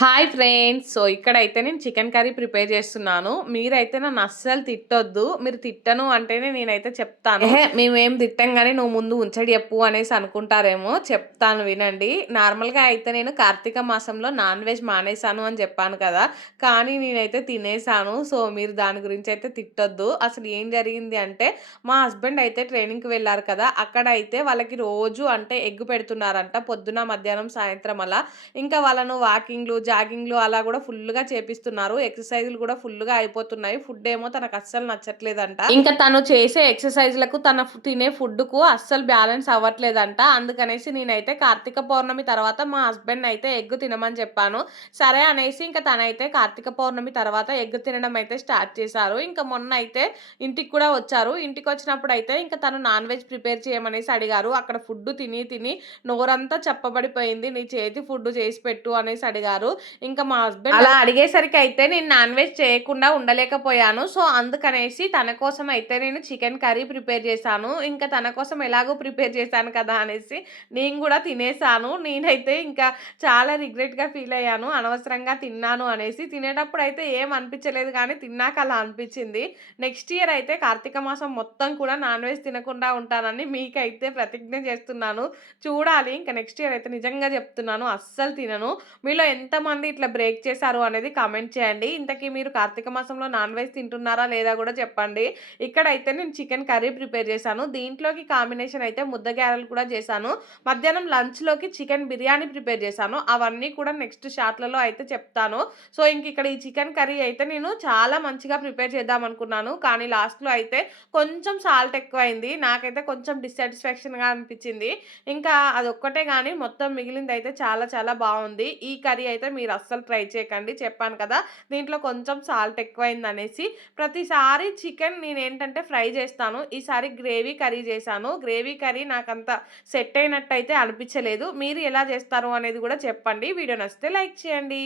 Hi friends. So ఇక్కడైతే నేను chicken curry prepare చేస్తున్నాను. మీరైతే నన్ను అస్సలు తిట్టొద్దు. మీరు తిట్టను అంటేనే నేనైతే చెప్తాను. మేమేం తిట్టాం కానీ నువ్వు ముందు ఉంచడి చెప్పు అనేసి అనుకుంటారేమో. చెప్తాను వినండి. నార్మల్గా అయితే నేను కార్తీక మాసంలో నాన్ వెజ్ మానేశాను అని చెప్పాను కదా. కానీ నేనైతే తినేసాను సో మీరు దాని గురించి అయితే తిట్టొద్దు. అసలు ఏం జరిగింది అంటే మా హస్బెండ్ అయితే ట్రైనింగ్కి వెళ్ళారు కదా. అక్కడ అయితే వాళ్ళకి రోజు అంటే ఎగ్గు పెడుతున్నారంట పొద్దున మధ్యాహ్నం సాయంత్రం అలా. ఇంకా వాళ్ళను వాకింగ్లు జాగింగ్లు అలా కూడా ఫుల్గా చేపిస్తున్నారు. ఎక్సర్సైజ్లు కూడా ఫుల్గా అయిపోతున్నాయి. ఫుడ్ ఏమో తనకు అస్సలు నచ్చట్లేదంట. ఇంకా తను చేసే ఎక్సర్సైజ్లకు తన తినే ఫుడ్కు అస్సలు బ్యాలెన్స్ అవ్వట్లేదంట. అందుకనేసి నేనైతే కార్తీక పౌర్ణమి తర్వాత మా హస్బెండ్ అయితే ఎగ్ తినమని చెప్పాను. సరే అనేసి ఇంకా తనైతే కార్తీక పౌర్ణమి తర్వాత ఎగ్ తినడం అయితే స్టార్ట్ చేశారు. ఇంకా మొన్న అయితే ఇంటికి కూడా వచ్చారు. ఇంటికి వచ్చినప్పుడు అయితే ఇంకా తను నాన్ వెజ్ ప్రిపేర్ చేయమనేసి అడిగారు. అక్కడ ఫుడ్ తిని తిని నోరంతా చెప్పబడిపోయింది. నీ చేతి ఫుడ్ చేసి పెట్టు అనేసి అడిగారు. ఇంకా మా హస్బెండ్ అలా అడిగేసరికి అయితే నేను నాన్ వెజ్ చేయకుండా ఉండలేకపోయాను. సో అందుకనేసి తన కోసం అయితే నేను చికెన్ కర్రీ ప్రిపేర్ చేశాను. ఇంకా తన కోసం ఎలాగో ప్రిపేర్ చేశాను కదా అనేసి నేను కూడా తినేసాను నేనైతే ఇంకా చాలా రిగ్రెట్గా ఫీల్ అయ్యాను. అనవసరంగా తిన్నాను అనేసి తినేటప్పుడు అయితే ఏం అనిపించలేదు కానీ తిన్నాక అలా అనిపించింది. నెక్స్ట్ ఇయర్ అయితే కార్తీక మాసం మొత్తం కూడా నాన్ వెజ్ తినకుండా ఉంటానని మీకైతే ప్రతిజ్ఞ చేస్తున్నాను. చూడాలి. ఇంకా నెక్స్ట్ ఇయర్ అయితే నిజంగా చెప్తున్నాను. అస్సలు తినను. మీలో ఎంత ఎంతమంది ఇట్లా బ్రేక్ చేశారు అనేది కామెంట్ చేయండి. ఇంతకీ మీరు కార్తీక మాసంలో నాన్ వెజ్ తింటున్నారా లేదా కూడా చెప్పండి. ఇక్కడైతే నేను చికెన్ కర్రీ ప్రిపేర్ చేశాను. దీంట్లోకి కాంబినేషన్ అయితే ముద్ద గ్యారెలు కూడా చేశాను. మధ్యాహ్నం లంచ్లోకి చికెన్ బిర్యానీ ప్రిపేర్ చేశాను. అవన్నీ కూడా నెక్స్ట్ షాట్లలో అయితే చెప్తాను. సో ఇంక ఇక్కడ ఈ చికెన్ కర్రీ అయితే నేను చాలా మంచిగా ప్రిపేర్ చేద్దాం అనుకున్నాను. కానీ లాస్ట్లో అయితే కొంచెం సాల్ట్ ఎక్కువైంది. నాకైతే కొంచెం డిస్సాటిస్ఫాక్షన్గా అనిపించింది. ఇంకా అది ఒక్కటే కానీ మొత్తం మిగిలింది అయితే చాలా చాలా బాగుంది. ఈ కర్రీ అయితే మీరు అస్సలు ట్రై చేయకండి. చెప్పాను కదా దీంట్లో కొంచెం సాల్ట్ ఎక్కువైంది అనేసి ప్రతిసారి చికెన్ నేను ఏంటంటే ఫ్రై చేస్తాను. ఈసారి గ్రేవీ కర్రీ చేశాను. గ్రేవీ కర్రీ నాకంత సెట్ అయినట్టు అయితే అనిపించలేదు. మీరు ఎలా చేస్తారు అనేది కూడా చెప్పండి. వీడియో నచ్చితే లైక్ చేయండి.